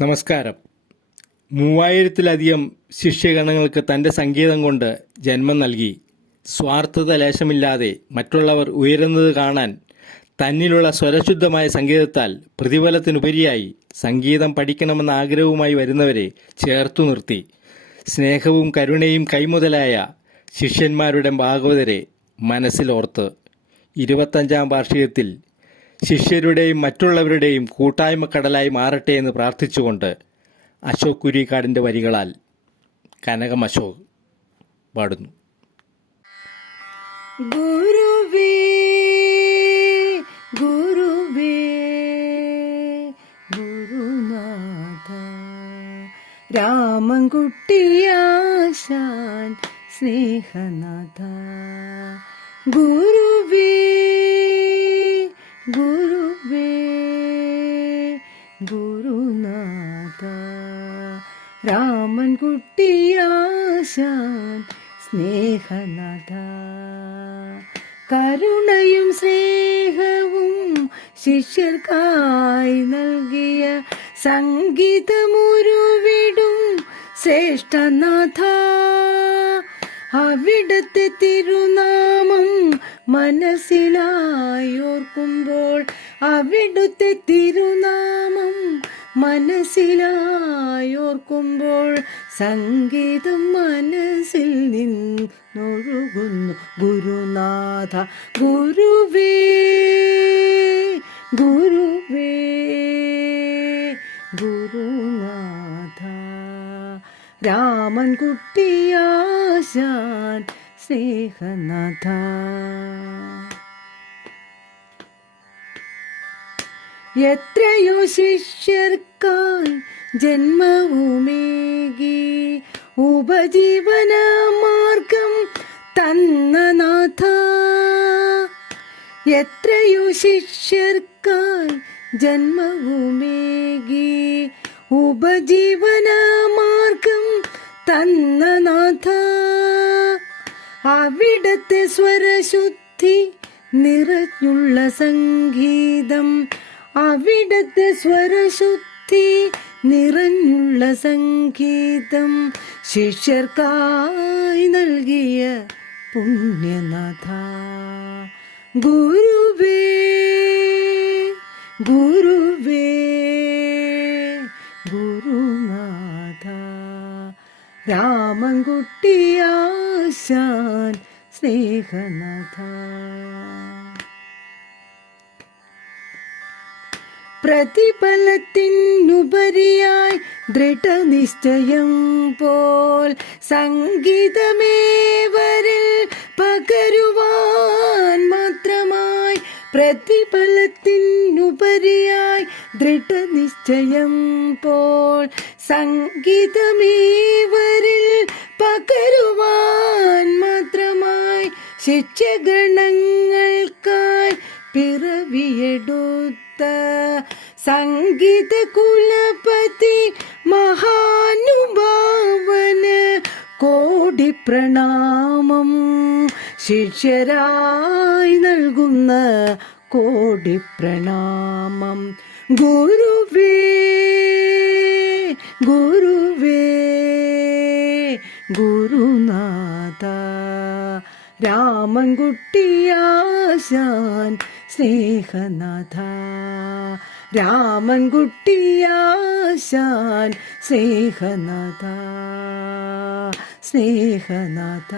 നമസ്കാരം. മൂവായിരത്തിലധികം ശിഷ്യഗണങ്ങൾക്ക് തന്റെ സംഗീതം കൊണ്ട് ജന്മം നൽകി. സ്വാർത്ഥത ലേശമില്ലാതെ മറ്റുള്ളവർ ഉയരുന്നത് കാണാൻ തന്നിലുള്ള സ്വരശുദ്ധമായ സംഗീതത്താൽ പ്രതിഫലത്തിനുപരിയായി സംഗീതം പഠിക്കണമെന്ന ആഗ്രഹവുമായി വരുന്നവരെ ചേർത്തു നിർത്തി. സ്നേഹവും കരുണയും കൈമുതലായ ശിഷ്യന്മാരുടെ ഭാഗവതരെ മനസ്സിലോർത്ത്. ഇരുപത്തഞ്ചാം വാർഷികത്തിൽ ശിഷ്യരുടെയും മറ്റുള്ളവരുടെയും കൂട്ടായ്മ കടലായി മാറട്ടെ എന്ന് പ്രാർത്ഥിച്ചുകൊണ്ട് അശോക് കുരിക്കാടിന്റെ വരികളാൽ കനകം അശോക് പാടുന്നു. രാമൻകുട്ടിയാശാൻ സ്നേഹനാഥ ഗുരുവേ. രാമൻകുട്ടിയാശാൻ സ്നേഹനാഥ. കരുണയും സ്നേഹവും ശിഷ്യർക്കായി നൽകിയ സംഗീതമുരുവിടും ശ്രേഷ്ഠനാഥ. അവിടത്തെ തിരുനാമം മനസ്സിലായോർക്കുമ്പോൾ അവിടുത്തെ തിരുനാമം മനസ്സിലായി ഓർക്കുമ്പോൾ സംഗീതം മനസ്സിൽ നിന്നൊഴുകുന്നു. ഗുരുനാഥ ഗുരുവേ ഗുരുവേ ഗുരുനാഥ. രാമൻ കുട്ടിയാശാൻ സ്നേഹനാഥ. എത്രയോ ശിഷ്യർക്കായി ജന്മവുമേകി ഉപജീവന മാർഗം തന്ന നാഥ. എത്രയോ ശിഷ്യർക്കായി ജന്മവുമേകി ഉപജീവന മാർഗം തന്ന നാഥ. അവിടത്തെ സ്വരശുദ്ധി നിറഞ്ഞുള്ള സംഗീതം അവിടത്തെ സ്വരശുദ്ധി നിറഞ്ഞുള്ള സംഗീതം ശിഷ്യർക്കായി നൽകിയ പുണ്യനാഥ. ഗുരുവേ ഗുരുവേ ഗുരുനാഥ. രാമൻകുട്ടിയാശാൻ സ്നേഹനാഥ. പ്രതിഫലത്തിനുപരിയായി ദൃഢനിശ്ചയം പോൽ സംഗീതമേവരിൽ പകരുവാൻ മാത്രമായി പ്രതിഫലത്തിനുപരിയായി ദൃഢനിശ്ചയം പോൽ സംഗീതമേവരിൽ പകരുവാൻ മാത്രമായി ശിക്ഷഗണങ്ങൾക്കായി പിറവിയെടുത്ത സംഗീത കുലപതി മഹാനുഭാവന് കോടി പ്രണാമം ശിഷ്യരായി നൽകുന്ന കോടി പ്രണാമം. ഗുരുവേ ഗുരുവേ ഗുരുനാഥ രാമൻകുട്ടിയാശാൻ സ്നേഹനാഥ രാമൻകുട്ടിയാശാൻ സ്നേഹനാഥ സ്നേഹനാഥ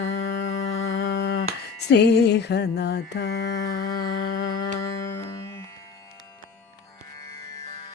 സ്നേഹനാഥ.